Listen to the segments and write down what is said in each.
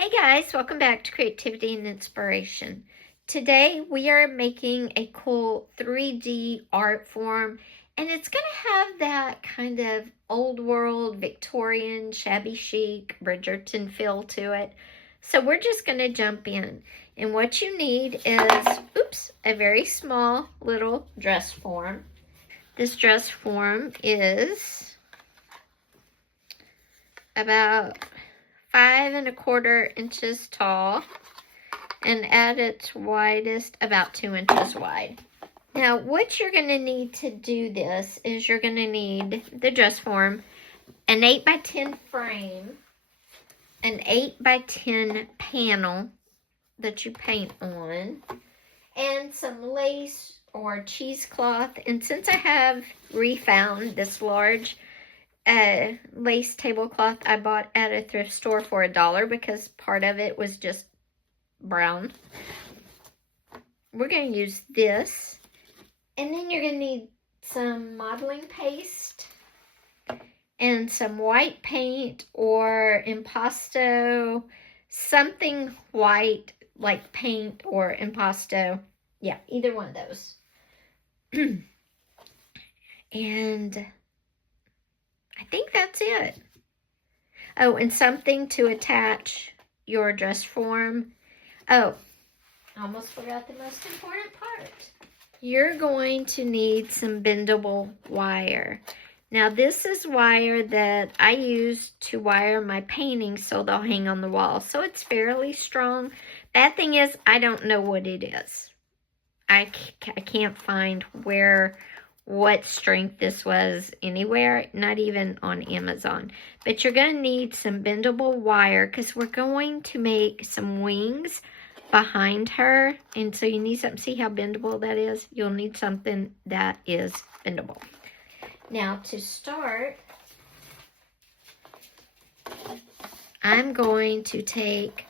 Hey guys, welcome back to Creativity and Inspiration. Today we are making a cool 3D art form, and it's going to have that kind of old world Victorian shabby chic Bridgerton feel to it. So we're just going to jump in. And what you need is, a very small little dress form. This dress form is about 5¼ inches tall and at its widest about 2 inches wide. Now what you're going to need to do this is you're going to need the dress form, an 8x10 frame, an 8x10 panel that you paint on, and some lace or cheesecloth. And since I have refound this large lace tablecloth I bought at a thrift store for $1 because part of it was just brown. We're going to use this, and then you're going to need some modeling paste and some white paint or impasto, something white like paint or impasto. Yeah, either one of those. And I think that's it. Oh, and something to attach your dress form. Oh, I almost forgot the most important part. You're going to need some bendable wire. Now, this is wire that I use to wire my paintings so they'll hang on the wall. So it's fairly strong. Bad thing is, I don't know what it is. I can't find what strength this was anywhere, not even on Amazon. But you're going to need some bendable wire because we're going to make some wings behind her. And so you need something. See how bendable that is? You'll need something that is bendable. Now to start, I'm going to take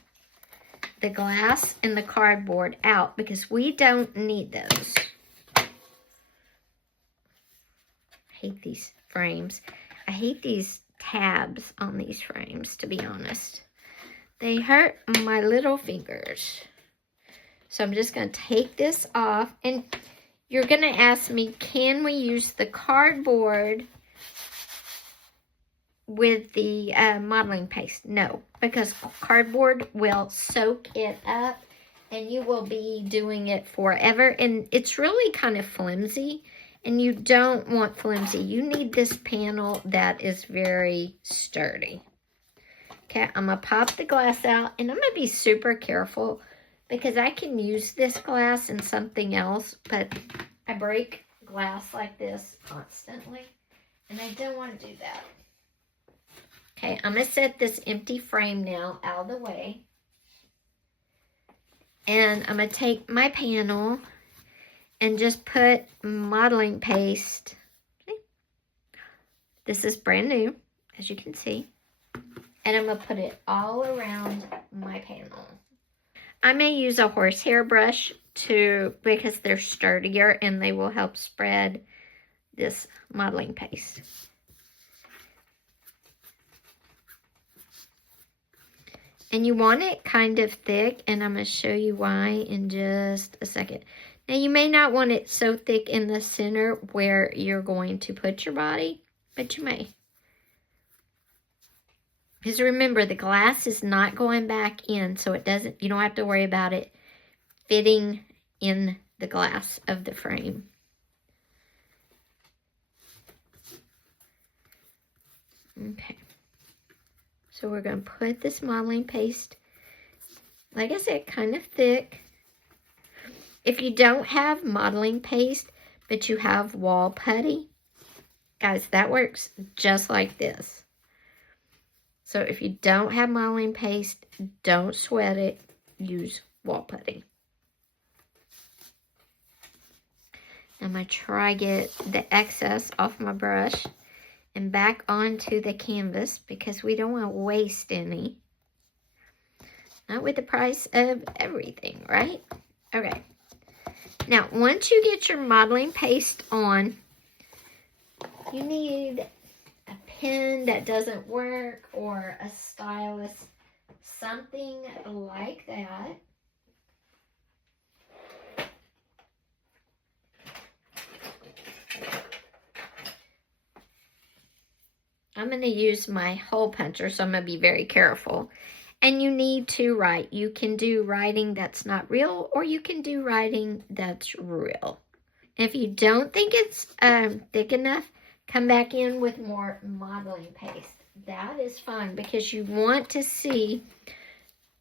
the glass and the cardboard out because we don't need those. Hate these frames. I hate these tabs on these frames, to be honest. They hurt my little fingers. So I'm just going to take this off. And you're going to ask me, can we use the cardboard with the modeling paste? No, because cardboard will soak it up and you will be doing it forever. And it's really kind of flimsy. And you don't want flimsy. You need this panel that is very sturdy. Okay, I'm going to pop the glass out. And I'm going to be super careful because I can use this glass in something else. But I break glass like this constantly. And I don't want to do that. Okay, I'm going to set this empty frame now out of the way. And I'm going to take my panel and just put modeling paste. See? This is brand new, as you can see. And I'm going to put it all around my panel. I may use a horsehair brush because they're sturdier and they will help spread this modeling paste. And you want it kind of thick, and I'm going to show you why in just a second. Now, you may not want it so thick in the center where you're going to put your body, but you may. Because remember, the glass is not going back in, so you don't have to worry about it fitting in the glass of the frame. Okay. So we're going to put this modeling paste, like I said, kind of thick. If you don't have modeling paste, but you have wall putty, guys, that works just like this. So if you don't have modeling paste, don't sweat it. Use wall putty. I'm going to try get the excess off my brush and back onto the canvas because we don't want to waste any. Not with the price of everything, right? Okay. Now, once you get your modeling paste on, you need a pen that doesn't work or a stylus something like that. I'm going to use my hole puncher, so I'm going to be very careful. And you need to write. You can do writing that's not real, or you can do writing that's real. If you don't think it's thick enough, come back in with more modeling paste. That is fine because you want to see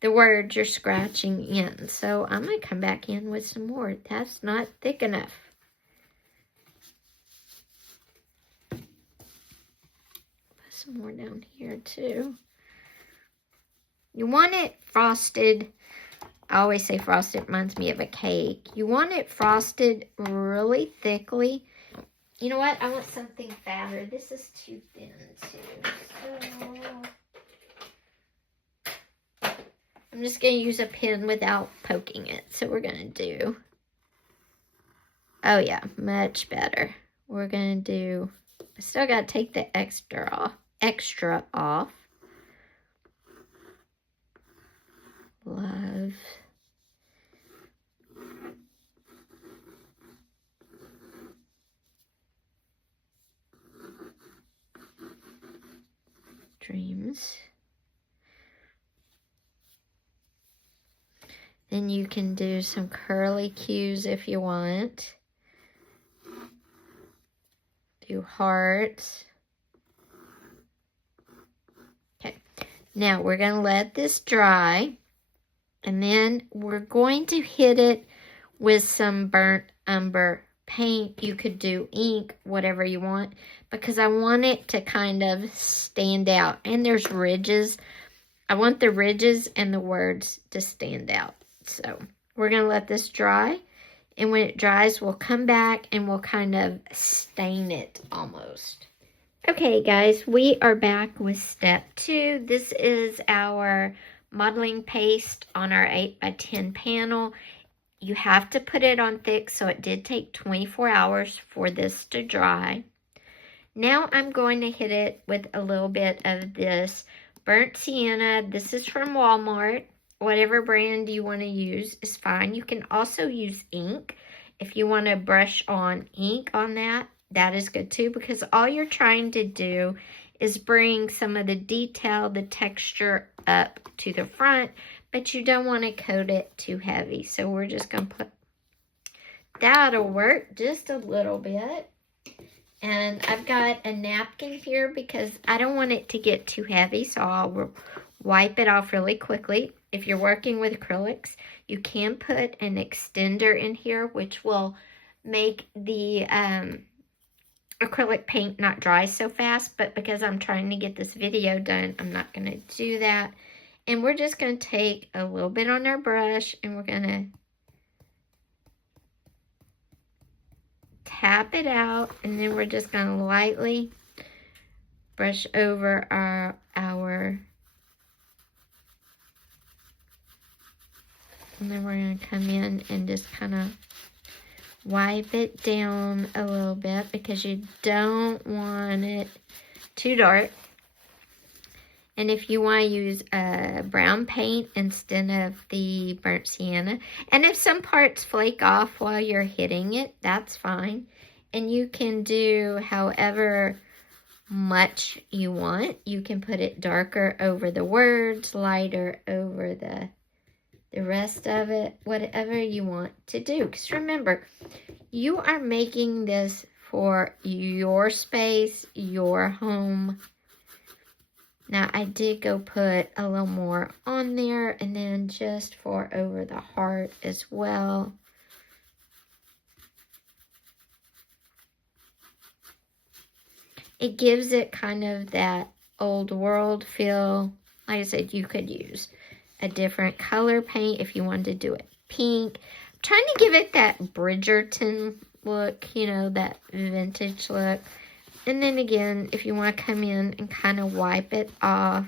the words you're scratching in. So I'm going to come back in with some more. That's not thick enough. Put some more down here too. You want it frosted. I always say frosted reminds me of a cake. You want it frosted really thickly. You know what? I want something fatter. This is too thin too. So I'm just going to use a pen without poking it. So we're going to do, oh yeah, much better. We're going to do, I still got to take the extra off. Love. Dreams. Then you can do some curly cues if you want. Do hearts. Okay. Now we're going to let this dry. And then we're going to hit it with some burnt umber paint. You could do ink, whatever you want, because I want it to kind of stand out. And there's ridges. I want the ridges and the words to stand out. So we're going to let this dry. And when it dries, we'll come back and we'll kind of stain it almost. Okay, guys, we are back with step 2. This is our modeling paste on our 8x10 panel. You have to put it on thick, so it did take 24 hours for this to dry. Now I'm going to hit it with a little bit of this burnt sienna. This is from Walmart. Whatever brand you want to use is fine. You can also use ink. If you want to brush on ink on that, that is good too, because all you're trying to do is bring some of the detail, the texture up to the front, but you don't want to coat it too heavy. So we're just going to put, that'll work just a little bit. And I've got a napkin here because I don't want it to get too heavy, so I'll wipe it off really quickly. If you're working with acrylics, you can put an extender in here, which will make the acrylic paint not dry so fast, but because I'm trying to get this video done, I'm not going to do that. And we're just going to take a little bit on our brush and we're going to tap it out, and then we're just going to lightly brush over our and then we're going to come in and just kind of wipe it down a little bit because you don't want it too dark. And if you want to use brown paint instead of the burnt sienna, and if some parts flake off while you're hitting it, that's fine. And you can do however much you want. You can put it darker over the words, lighter over the rest of it, whatever you want to do. Because remember, you are making this for your space, your home. Now, I did go put a little more on there, and then just for over the heart as well. It gives it kind of that old world feel. Like I said, you could use a different color paint if you wanted to do it pink. I'm trying to give it that Bridgerton look, you know, that vintage look. And then again, if you want to come in and kind of wipe it off,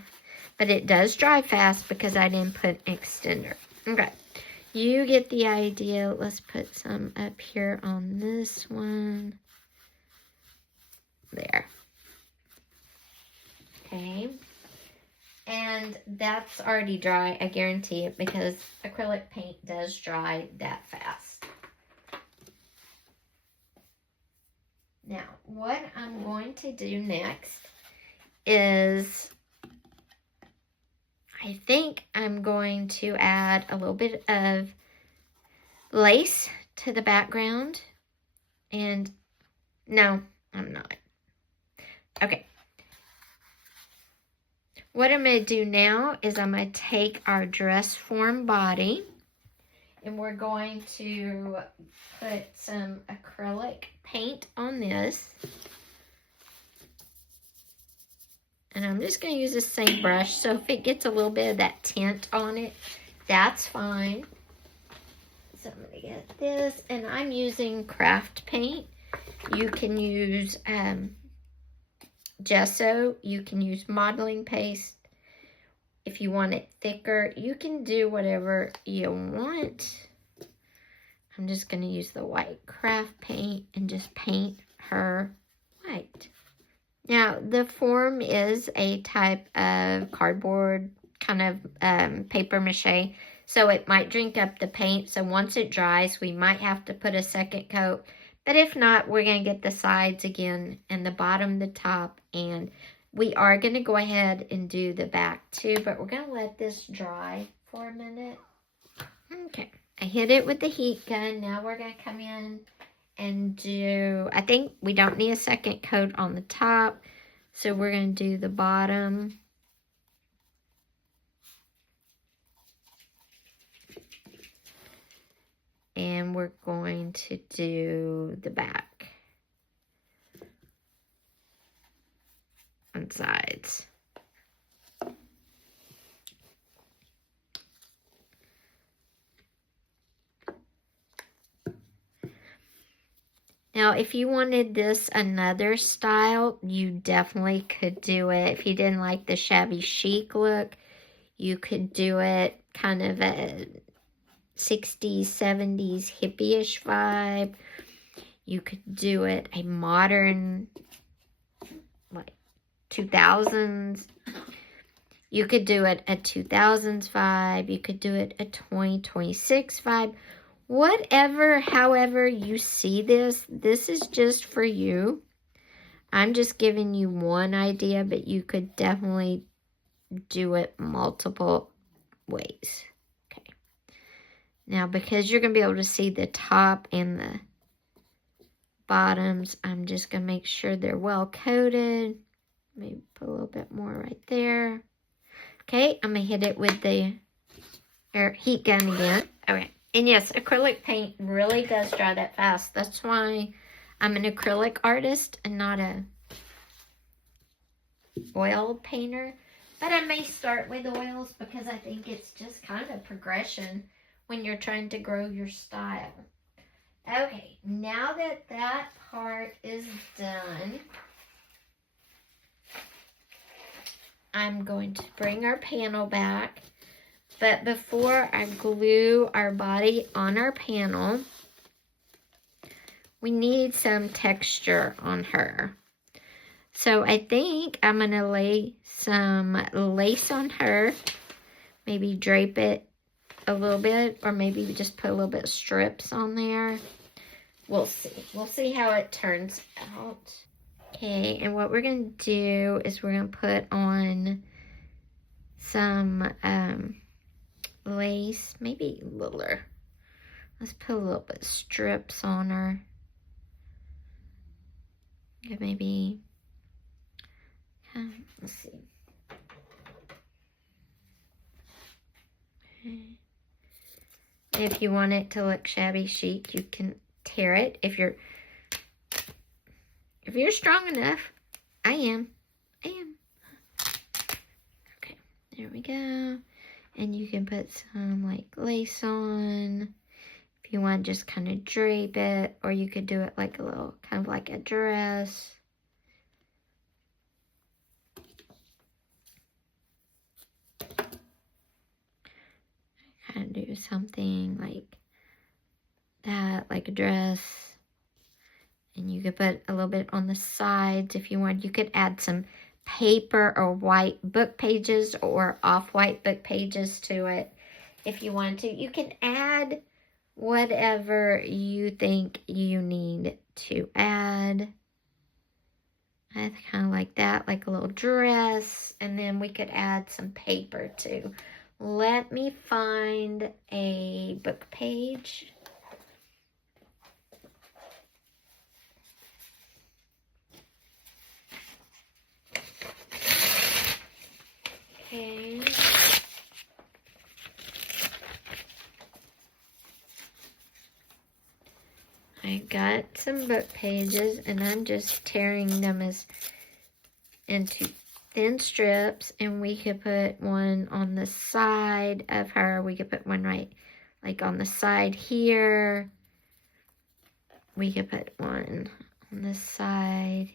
but it does dry fast because I didn't put an extender. Okay, you get the idea. Let's put some up here on this one. There. Okay. And that's already dry, I guarantee it, because acrylic paint does dry that fast. Now, what I'm going to do next is, I think I'm going to add a little bit of lace to the background. And no, I'm not. Okay. What I'm going to do now is I'm going to take our dress form body and we're going to put some acrylic paint on this. And I'm just going to use the same brush, so if it gets a little bit of that tint on it, that's fine. So I'm going to get this, and I'm using craft paint. You can use gesso, you can use modeling paste. If you want it thicker, you can do whatever you want. I'm just going to use the white craft paint and just paint her white. Now, the form is a type of cardboard, kind of paper mache, so it might drink up the paint. So once it dries, we might have to put a second coat. But if not, we're going to get the sides again and the bottom, the top, and we are going to go ahead and do the back too, but we're going to let this dry for a minute. Okay, I hit it with the heat gun. Now we're going to come in and do, I think we don't need a second coat on the top, so we're going to do the bottom. And we're going to do the back and sides. Now, if you wanted this another style, you definitely could do it. If you didn't like the shabby chic look, you could do it kind of a 60s, 70s hippie-ish vibe. You could do it a modern, like 2000s. You could do it a 2000s vibe. You could do it a 2026 vibe. Whatever, however you see this is just for you. I'm just giving you one idea, but you could definitely do it multiple ways. Okay. Now, because you're going to be able to see the top and the bottoms, I'm just going to make sure they're well coated. Maybe put a little bit more right there. Okay, I'm going to hit it with the heat gun again. Okay. And yes, acrylic paint really does dry that fast. That's why I'm an acrylic artist and not a oil painter. But I may start with oils because I think it's just kind of progression when you're trying to grow your style. Okay, now that that part is done, I'm going to bring our panel back. But before I glue our body on our panel, we need some texture on her. So I think I'm going to lay some lace on her. Maybe drape it a little bit, or maybe just put a little bit of strips on there. We'll see. We'll see how it turns out. Okay, and what we're going to do is we're going to put on some lace, maybe littler. Let's put a little bit of strips on her. Okay, maybe, let's see. Okay. If you want it to look shabby chic, you can tear it. If you're strong enough, I am. Okay, there we go. And you can put some like lace on if you want to just kind of drape it, or you could do it like a little, kind of like a dress. Kind of do something like that, like a dress. And you could put a little bit on the sides if you want. You could add some paper or white book pages or off-white book pages to it if you want to. You can add whatever you think you need to add. I kind of like that, like a little dress, and then we could add some paper too. Let me find a book page. Okay. I got some book pages, and I'm just tearing them into thin strips, and we could put one on the side of her. We could put one right like on the side here. We could put one on this side,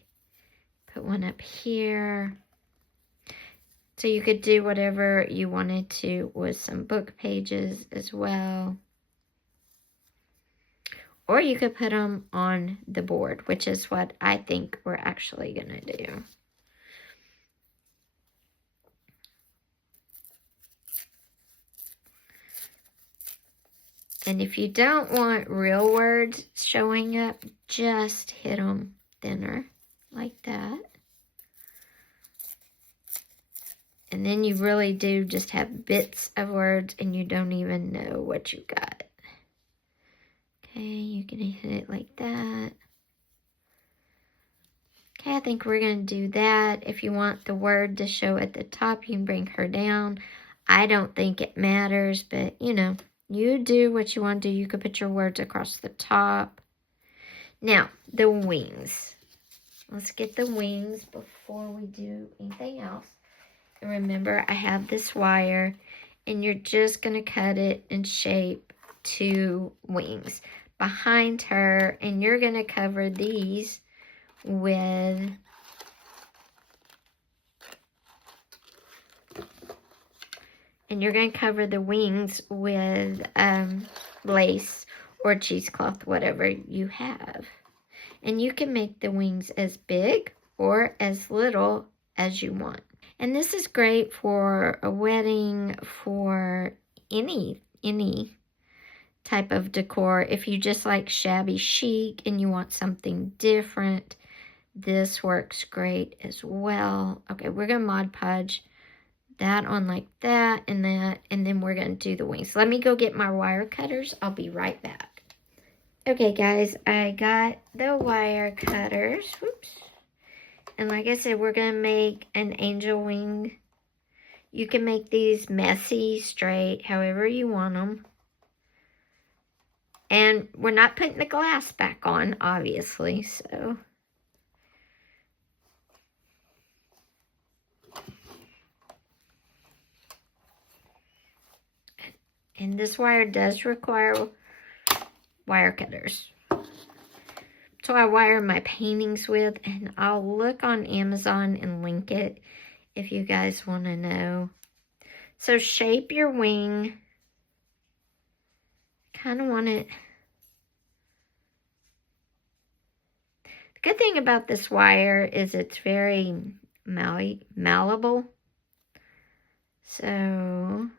put one up here. So you could do whatever you wanted to with some book pages as well. Or you could put them on the board, which is what I think we're actually going to do. And if you don't want real words showing up, just hit them thinner like that. And then you really do just have bits of words and you don't even know what you got. Okay, you can hit it like that. Okay, I think we're going to do that. If you want the word to show at the top, you can bring her down. I don't think it matters, but you know, you do what you want to do. You could put your words across the top. Now, the wings. Let's get the wings before we do anything else. And remember, I have this wire, and you're just going to cut it in shape 2 wings behind her, and you're going to cover these with the wings with lace or cheesecloth, whatever you have. And you can make the wings as big or as little as you want. And this is great for a wedding, for any type of decor. If you just like shabby chic and you want something different, this works great as well. Okay, we're going to Mod Podge that on like that, and then we're going to do the wings. Let me go get my wire cutters. I'll be right back. Okay, guys, I got the wire cutters. Whoops. And like I said, we're going to make an angel wing. You can make these messy, straight, however you want them. And we're not putting the glass back on, obviously, so. And this wire does require wire cutters. So I wire my paintings with, and I'll look on Amazon and link it if you guys want to know. So shape your wing. Kind of want it. The good thing about this wire is it's very malleable. So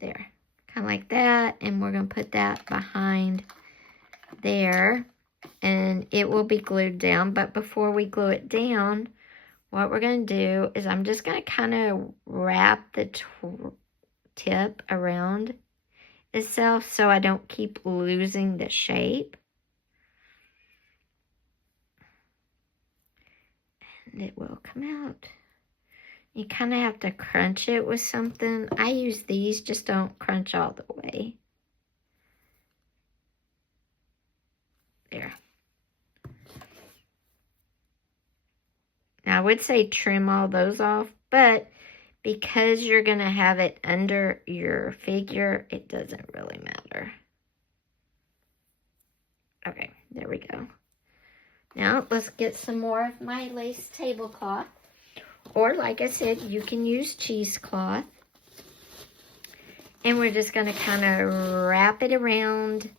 there, kind of like that, and we're going to put that behind there, and it will be glued down. But before we glue it down, what we're going to do is I'm just going to kind of wrap the tip around itself so I don't keep losing the shape. And it will come out. You kind of have to crunch it with something. I use these, just don't crunch all the way. There. Now I would say trim all those off, but because you're going to have it under your figure, it doesn't really matter. Okay, there we go. Now let's get some more of my lace tablecloth. Or like I said, you can use cheesecloth. And we're just going to kind of wrap it around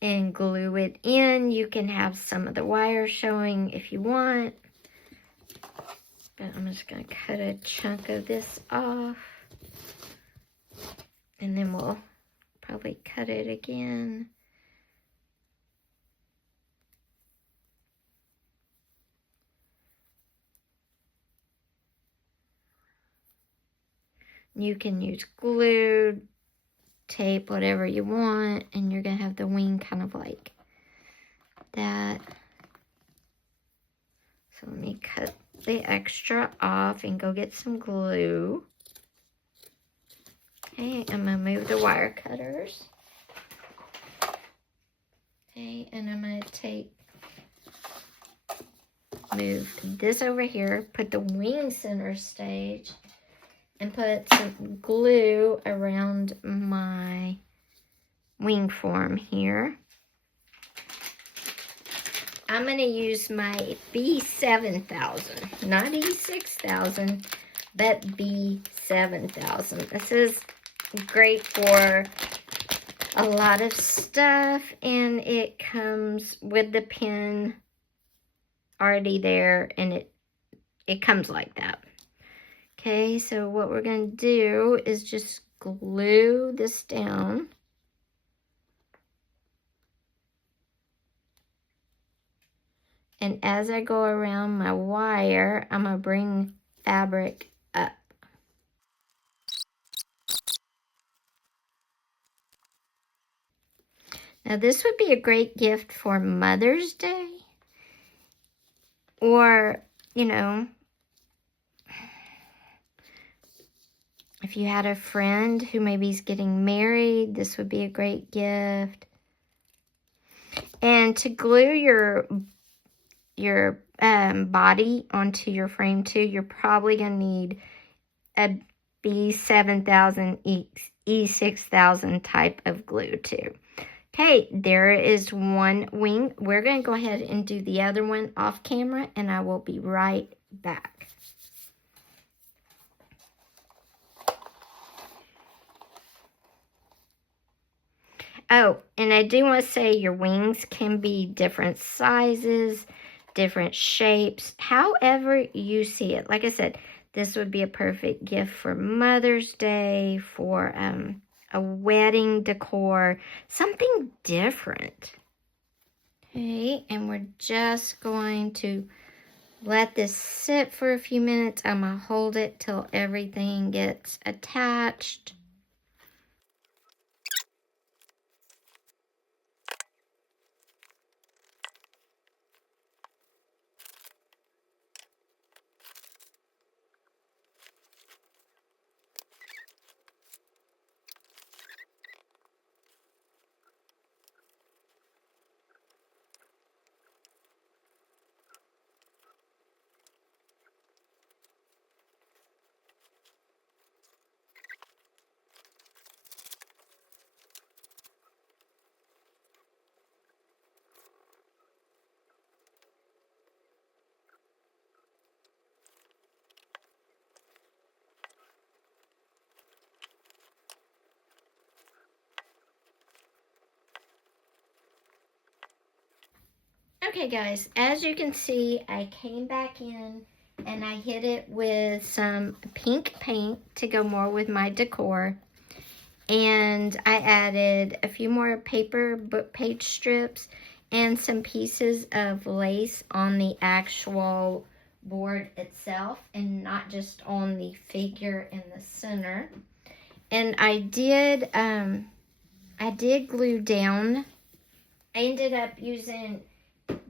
and glue it in. You can have some of the wire showing if you want. But I'm just going to cut a chunk of this off. And then we'll probably cut it again. You can use glue, tape, whatever you want, and you're going to have the wing kind of like that. So let me cut the extra off and go get some glue. Okay, I'm going to move the wire cutters. Okay, and I'm going to move this over here, put the wing center stage, and put some glue around my wing form here. I'm going to use my B7000, not E6000, but B7000. This is great for a lot of stuff, and it comes with the pin already there, and it comes like that. Okay, so what we're going to do is just glue this down. And as I go around my wire, I'm going to bring fabric up. Now this would be a great gift for Mother's Day. Or, you know, if you had a friend who maybe is getting married, this would be a great gift. And to glue your body onto your frame too, you're probably going to need a B7000 E6000 type of glue too. Okay, there is one wing. We're going to go ahead and do the other one off camera, and I will be right back. Oh, and I do want to say your wings can be different sizes, different shapes, however you see it. Like I said, this would be a perfect gift for Mother's Day, for a wedding decor, something different. Okay, and we're just going to let this sit for a few minutes. I'm going to hold it till everything gets attached. Okay guys, as you can see, I came back in and I hit it with some pink paint to go more with my decor. And I added a few more paper book page strips and some pieces of lace on the actual board itself and not just on the figure in the center. And I did glue down. I ended up using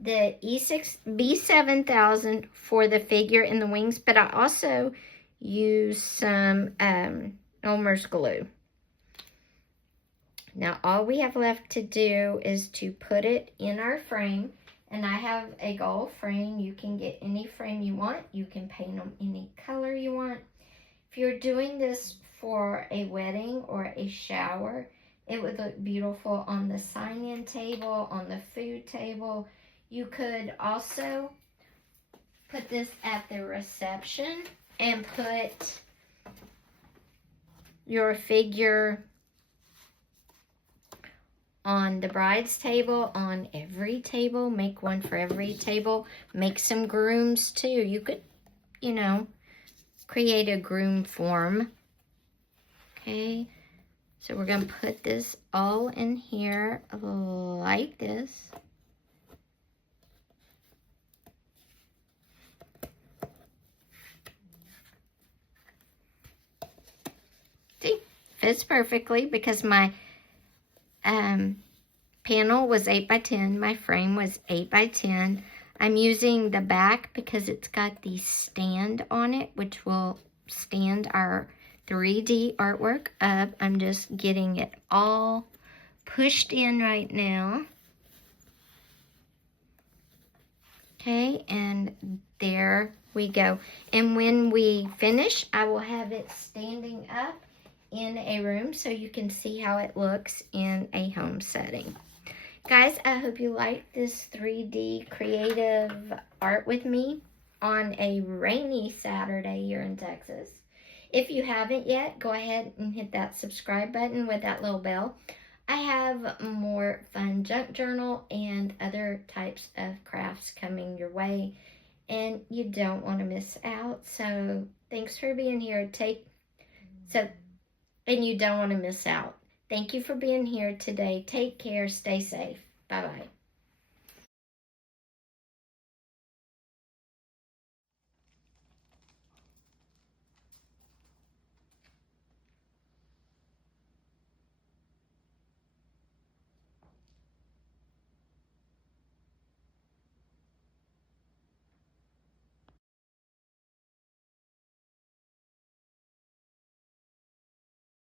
the B7000 for the figure and the wings, but I also used some Elmer's glue. Now all we have left to do is to put it in our frame, and I have a gold frame. You can get any frame you want. You can paint them any color you want. If you're doing this for a wedding or a shower, it would look beautiful on the sign-in table, on the food table. You could also put this at the reception and put your figure on the bride's table, on every table. Make one for every table. Make some grooms too. You could you know, create a groom form. Okay, so we're gonna put this all in here like this. See, fits perfectly because my panel was 8 by 10. My frame was 8 by 10. I'm using the back because it's got the stand on it, which will stand our 3D artwork up. I'm just getting it all pushed in right now. Okay, and there we go. And when we finish, I will have it standing up in a room so you can see how it looks in a home setting. Guys, I hope you like this 3D creative art with me on a rainy Saturday here in Texas. If you haven't yet, go ahead and hit that subscribe button with that little bell. I have more fun junk journal and other types of crafts coming your way, and you don't want to miss out. So thanks for being here. And you don't want to miss out. Thank you for being here today. Take care. Stay safe. Bye-bye.